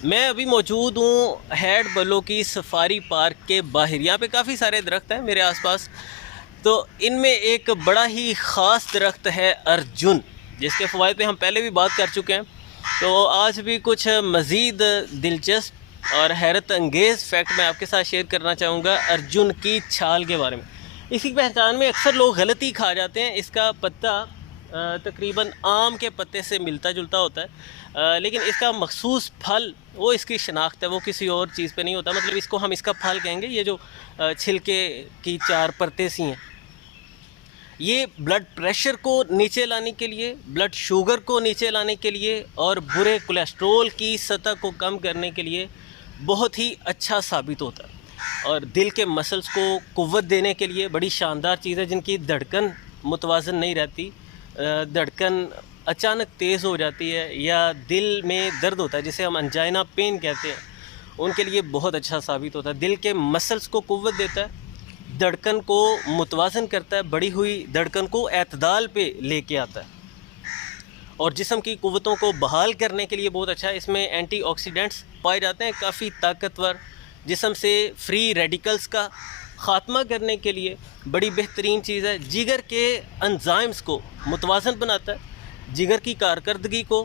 मैं अभी मौजूद हूँ हेड बलो की सफारी पार्क के बाहर। यहाँ पे काफ़ी सारे दरख्त हैं मेरे आसपास। तो इनमें एक बड़ा ही ख़ास दरख्त है अर्जुन, जिसके फ़वाइद पे हम पहले भी बात कर चुके हैं। तो आज भी कुछ मज़ीद दिलचस्प और हैरत अंगेज़ फैक्ट मैं आपके साथ शेयर करना चाहूँगा अर्जुन की छाल के बारे में। इसकी पहचान में अक्सर लोग गलती खा जाते हैं। इसका पत्ता तकरीबन आम के पत्ते से मिलता जुलता होता है, लेकिन इसका मखसूस फल वो इसकी शनाख्त है, वो किसी और चीज़ पे नहीं होता। मतलब इसको हम इसका फल कहेंगे। ये जो छिलके की चार परतें सी हैं, ये ब्लड प्रेशर को नीचे लाने के लिए, ब्लड शुगर को नीचे लाने के लिए और बुरे कोलेस्ट्रोल की सतह को कम करने के लिए बहुत ही अच्छा साबित होता है। और दिल के मसल्स को क़ुव्वत देने के लिए बड़ी शानदार चीज़ है। जिनकी धड़कन मुतवाज़न नहीं रहती, धड़कन अचानक तेज़ हो जाती है, या दिल में दर्द होता है जिसे हम अंजाइना पेन कहते हैं, उनके लिए बहुत अच्छा साबित होता है। दिल के मसल्स को क़ुव्वत देता है, धड़कन को मुतवाज़न करता है, बढ़ी हुई धड़कन को एतदाल पे लेके आता है, और जिस्म की क़ुव्वतों को बहाल करने के लिए बहुत अच्छा है। इसमें एंटीऑक्सीडेंट्स पाए जाते हैं, काफ़ी ताकतवर, जिस्म से फ्री रेडिकल्स का ख़ात्मा करने के लिए बड़ी बेहतरीन चीज़ है। जिगर के एंजाइम्स को मुतवाज़न बनाता है। जिगर की कारकर्दगी को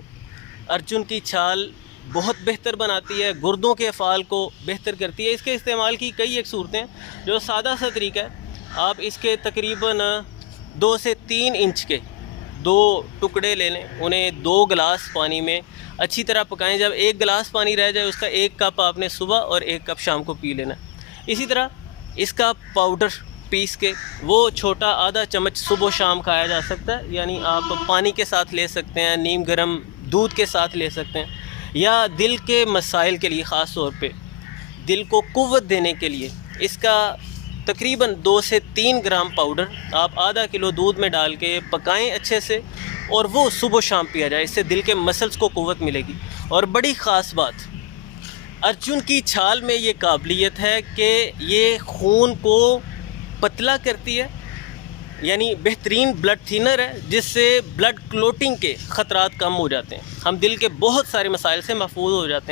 अर्जुन की छाल बहुत बेहतर बनाती है, गुर्दों के अफ़ाल को बेहतर करती है। इसके इस्तेमाल की कई एक सूरतें हैं। जो सादा सा तरीका है, आप इसके तकरीबन 2 से 3 इंच के 2 टुकड़े ले लें, उन्हें 2 गिलास पानी में अच्छी तरह पकाएं। जब 1 गिलास पानी रह जाए, उसका 1 कप आपने सुबह और 1 कप शाम को पी लेना। इसी तरह इसका पाउडर पीस के वो छोटा आधा चम्मच सुबह शाम खाया जा सकता है। यानी आप पानी के साथ ले सकते हैं, नीम गर्म दूध के साथ ले सकते हैं, या दिल के मसाइल के लिए, ख़ास तौर पे दिल को क़ुव्वत देने के लिए इसका तकरीबन 2 से 3 ग्राम पाउडर आप आधा किलो दूध में डाल के पकाएं अच्छे से, और वो सुबह शाम पिया जाए। इससे दिल के मसल्स को क़ुव्वत मिलेगी। और बड़ी ख़ास बात, अर्जुन की छाल में ये काबिलियत है कि ये खून को पतला करती है, यानी बेहतरीन ब्लड थिनर है, जिससे ब्लड क्लोटिंग के ख़तरात कम हो जाते हैं। हम दिल के बहुत सारे मसाइल से महफूज हो जाते हैं।